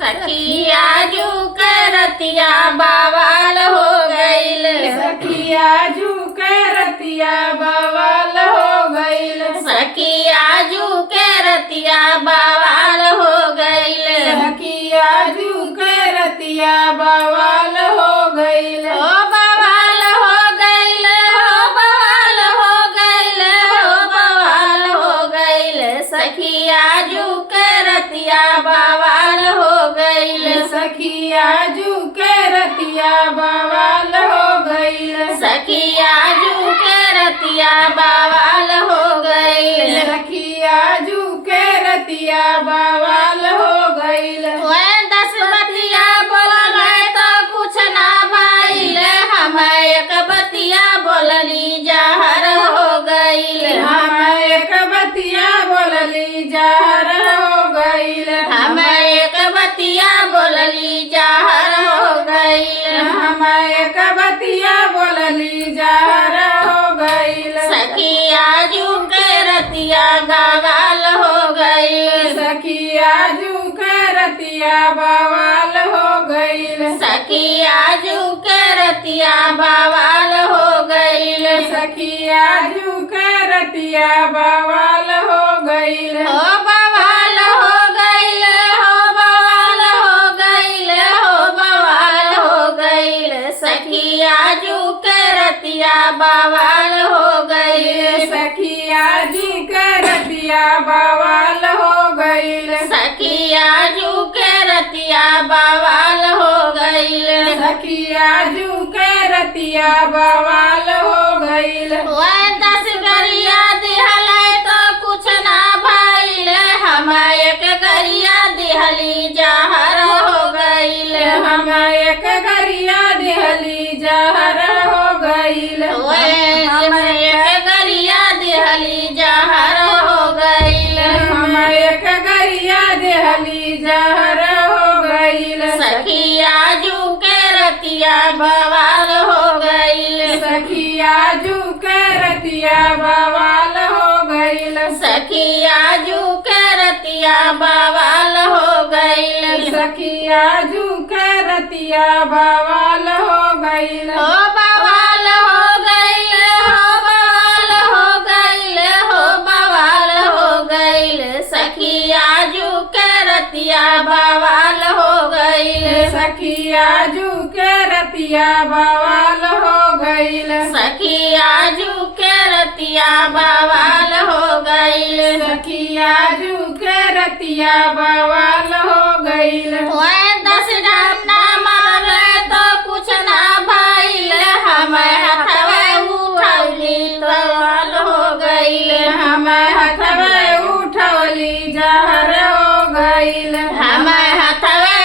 सखिया जू के रतिया बवाल हो गईल। सखिया जू के रतिया बवाल हो गईल। सखिया जू के रतिया बवाल हो गईल। सखिया जू के रतिया बवाल हो गईल। हो बवाल हो गईल, हो बवाल हो गईल, हो बवाल हो गईल। सखिया जू के रतिया बवाल हो गईल। सखिया जू के रतिया बवाल हो गईल। सखिया जू के रतिया बवाल हो गईल। सखिया जू के रतिया बवाल हो गईल। ओए 10 बतिया बोलले तो कुछ ना भइल, हम एक बतिया बोलली जहर हो गईल। हम एक बतिया बोलली जहर हो गईल। हम एक बतिया बोलली जहर हो गईल। हम एक बतिया बोलली जहर हो गईल। सखिया जू के रतिया बवाल हो गईल। सखिया जू के रतिया बवाल हो गईल। सखिया जू के रतिया बवाल हो गईल। सखिया जू के रतिया बवाल हो गईल। हो बवाल हो गईल, हो बवाल हो गईल, हो बवाल हो गईल। सखिया जू के रतिया बवाल हो गईल। सखिया जू के रतिया बवाल हो गईल। सखिया जू के रतिया बवाल हो गईल। सखिया जू के रतिया बवाल हो गईल। ओए 10 गरिया दिहले तो कुछ ना भइल, हम एक गरिया दिहली जहर हो गईल। हम एक गरिया दिहली जहर हो गईल। ओए हम एक गरिया दिहली जहर हो गईल। हम एक गरिया दिहली जहर हो गईल। सखिया जू के रतिया बवाल हो गईल। सखिया जू के रतिया बवाल हो गईल। सखिया जू के रतिया बवाल हो गईल। सखिया जू के रतिया बवाल हो गईल। हो बवाल हो गईल, हो बवाल हो गईल, हो बवाल हो गईल। सखिया जू के रतिया बवाल हो गईल। सखिया जू के रतिया बवाल हो गईल। सखिया जू के रतिया बवाल हो गईल। सखिया जू के रतिया बवाल हो गईल। ओए 10 डंडा मारले तो कुछ ना भइल, हम हथवे उठौली तो बवाल हो गईल। हम हथवे उठौली जहर हो गईल। हम हथवे